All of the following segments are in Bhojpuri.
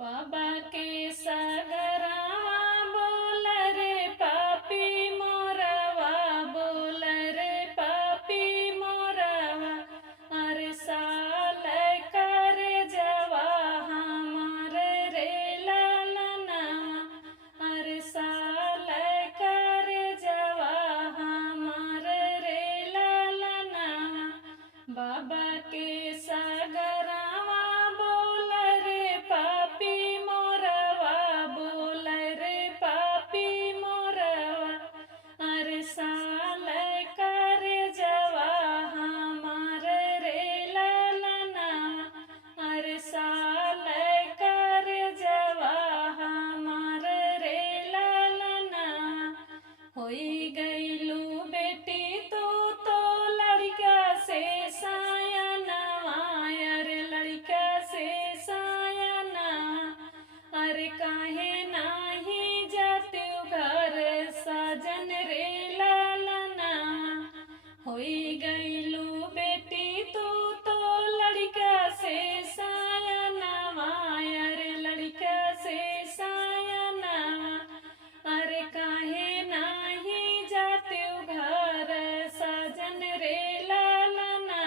बाबा के सगरावा बोल रे पापी मोरवा, बोल रे पापी मोरवा। अरे साल कर जवा हमार रे ललना, अरे साल कर जवा हमार रे ललना। बाबा के सगरावा बोल रे पापी मोरवा, बोल रे पापी मोरवा। अरे साल कर जवा हमार रे ललना, अरे साल कर जवा हमार रे ललना। होई गईलू बेटी तू तो लड़का से सायनवा, अरे लड़का से सायना। अरे काहे नाही जाते घर सजन रे ललना। होई गईलू बेटी तू तो लड़का से सायनवा, अरे लड़का से सायना। अरे काहे नाही जाते घर सजन रे ललना,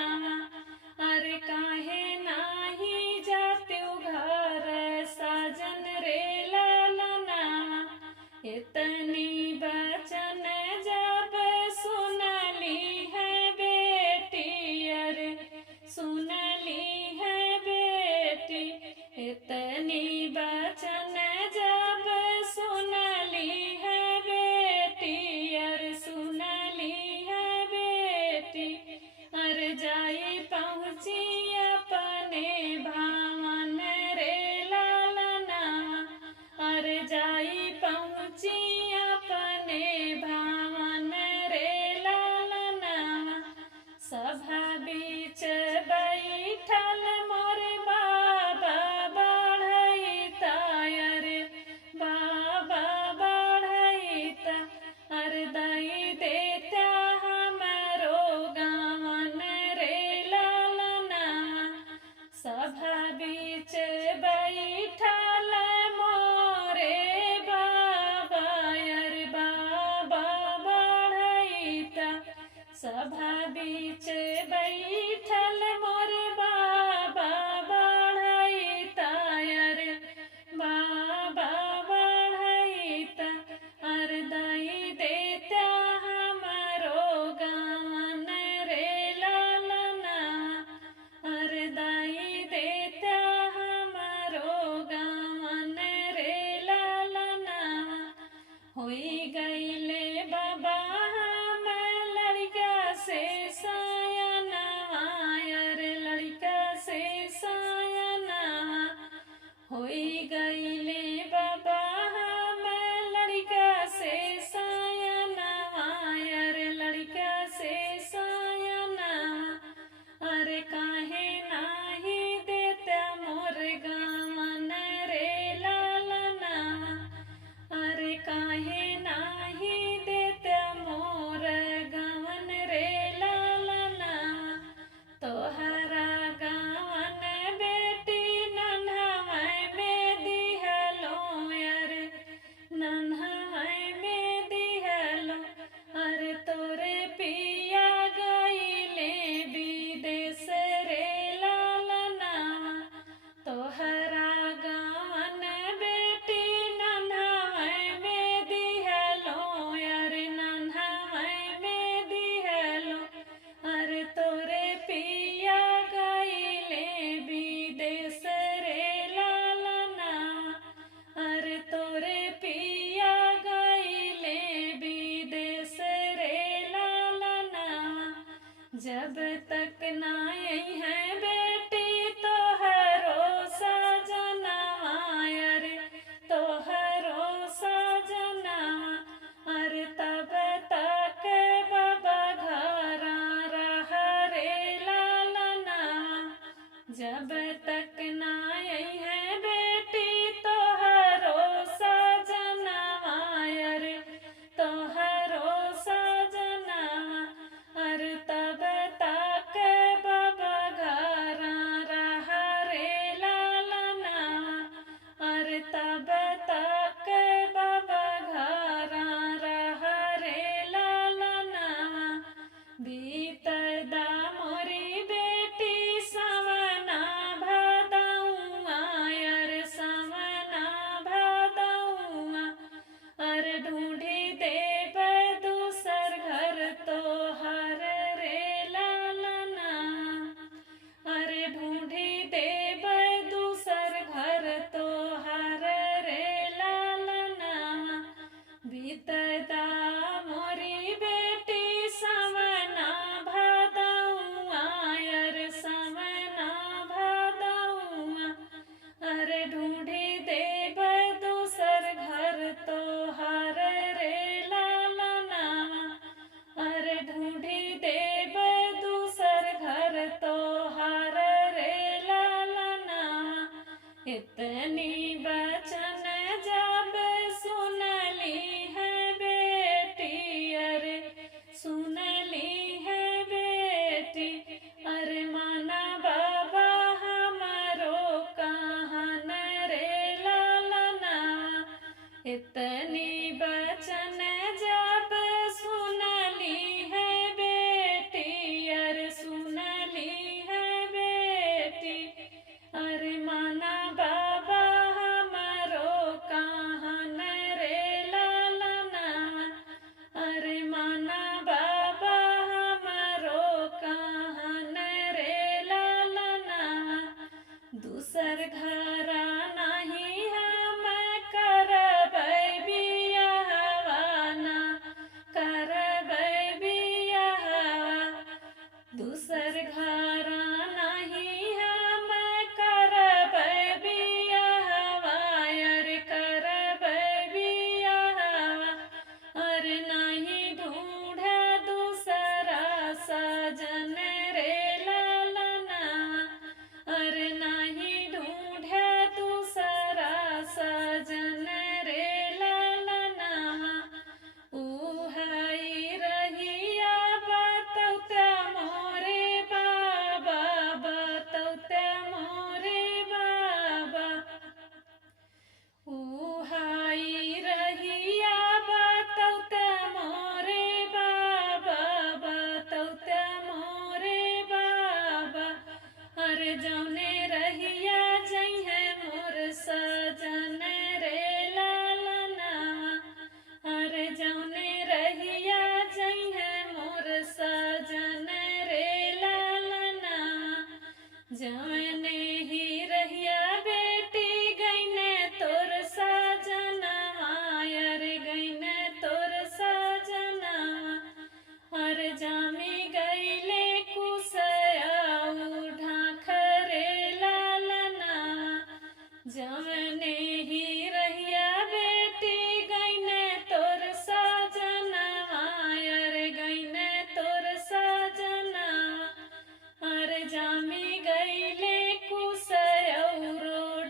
अरे काहे नाही जाते घर सजन रे ललना। इतनी बचन जब सुनली है बेटी, अरे सुनली है बेटी। इतनी बचन जब सुनली है बेटी, अरे सुनली है बेटी। अरे जाई पहुँची अपने भावन रे ललना, अरे जाई पहुँची अपने भावन रे ललना। सभा बीच बैठल मोर बाबा बढ़ैता, अरे बाबा बढ़ैता। अरे दई देता हमरो गावन रे ललना। सभा बीच बैठल मोरे बाबा, अरे बाबा बढ़ैता। सभा बीच बैठल मोरे बाबा बढ़ैता, अरे बाबा बढ़ैता। अरे दई देता हमरो गावन रे ललना, अरे दई देता हमरो गावन रे ललना। होई गईले बाबा हम लड़का से साया बचन जब सुनली है बेटी, अरे सुनली है बेटी, अरे माना बाबा हमारो कहन रे लालना। इतनी बचन जब सुनली है बेटी, अरे सुनली है बेटी, अरे माना बाबा हमारो कहन रे लालना, अरे माना बाबा हमारो कहन रे लालना। दूसर घरा नहीं हम करबै बियाहवा ना, करबै बियाहवा। दूसर घरा नहीं हम करबै बियाहवा, अरे करबै बियाहवा। अरे नहीं ढूंढ दूसरा सजन रे लालना, अरे नहीं ढूंढ दूसरा सजन रे लालना। उहाई रहिया बतौता मोरे बाबा, बतौता मोरे बाबा। उहाई रहिया बतौता मोरे बाबा, बतौता मोरे बाबा। अरे जौने रहिया जइहे मोर सजन रे लालना, अरे जौने रहिया जइहे मोर सजन रे लालना। जौने ही रहिया बेटी गइने तोर सजनवा, अरे गइने तोर सजनवा। अरे जामी गइले कुसयाऊ ढाक रे लालना। जौने ही रहिया बेटी गइने तोर सजनवा, अरे गइने तोर सजनवा। अरे जामी गइले कुसयाऊ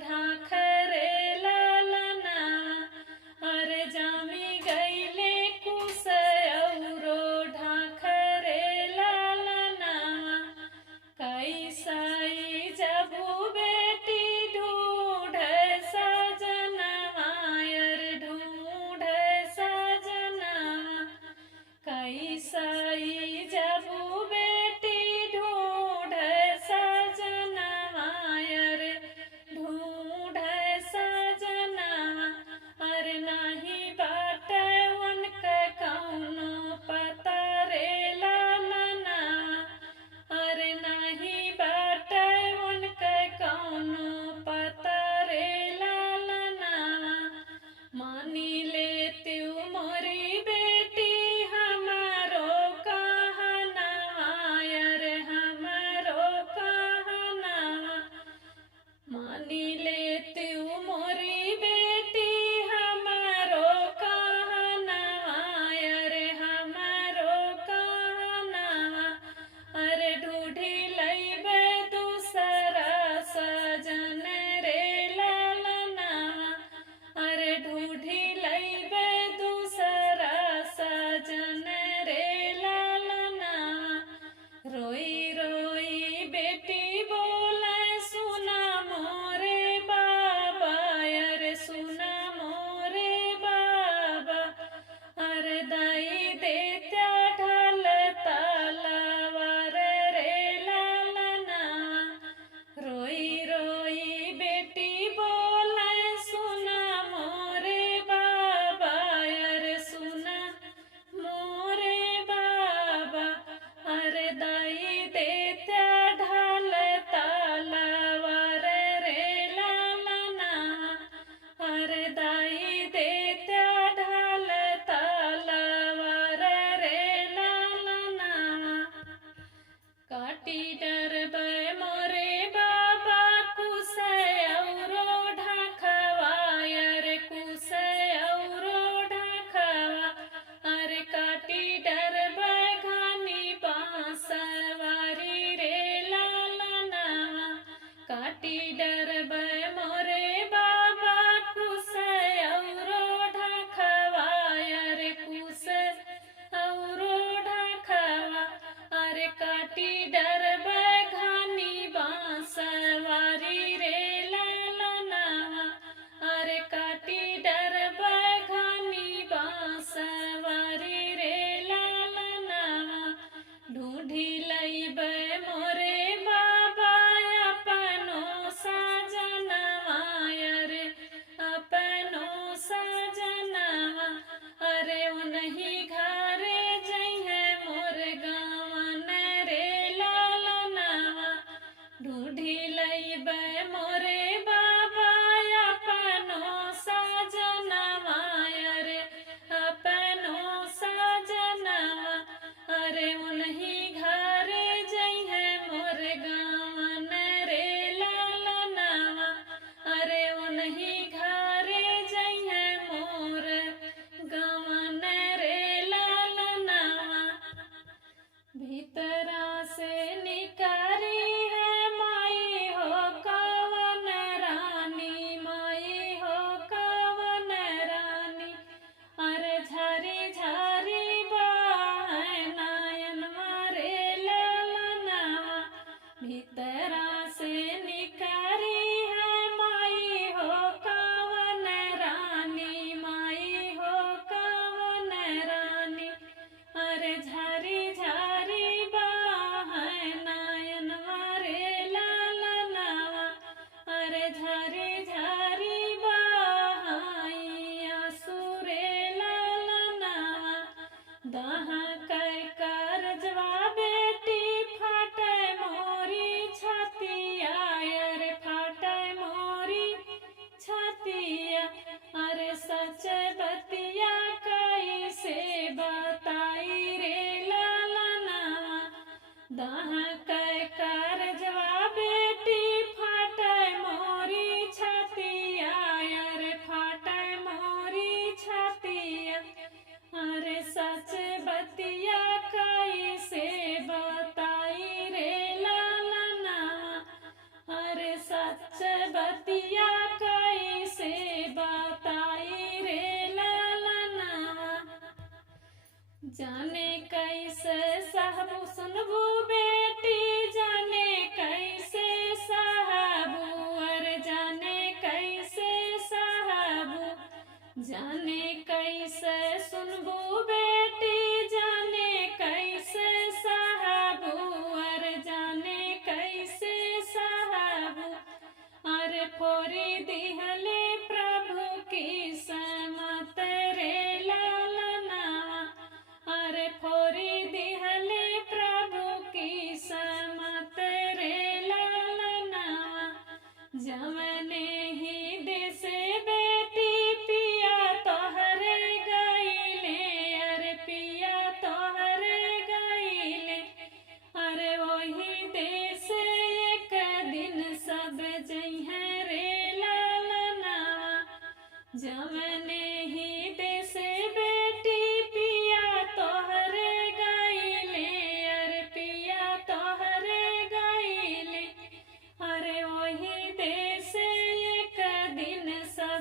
ढाक रे लालना, अरे जामी गइले कुसयाऊ ढाक रे लालना। कैसाई जबू बेटी ढूंढ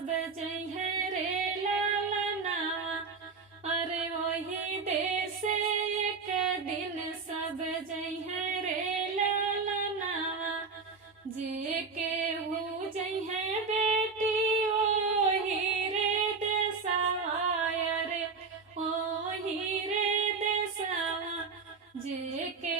सब जइहे रे लालनावा, अरे वही देश एक दिन सब जइहे रे लालनावा। जे केहू जइहे बेटी ओही रे देशवा, अरे ओही रे देशवा। जे के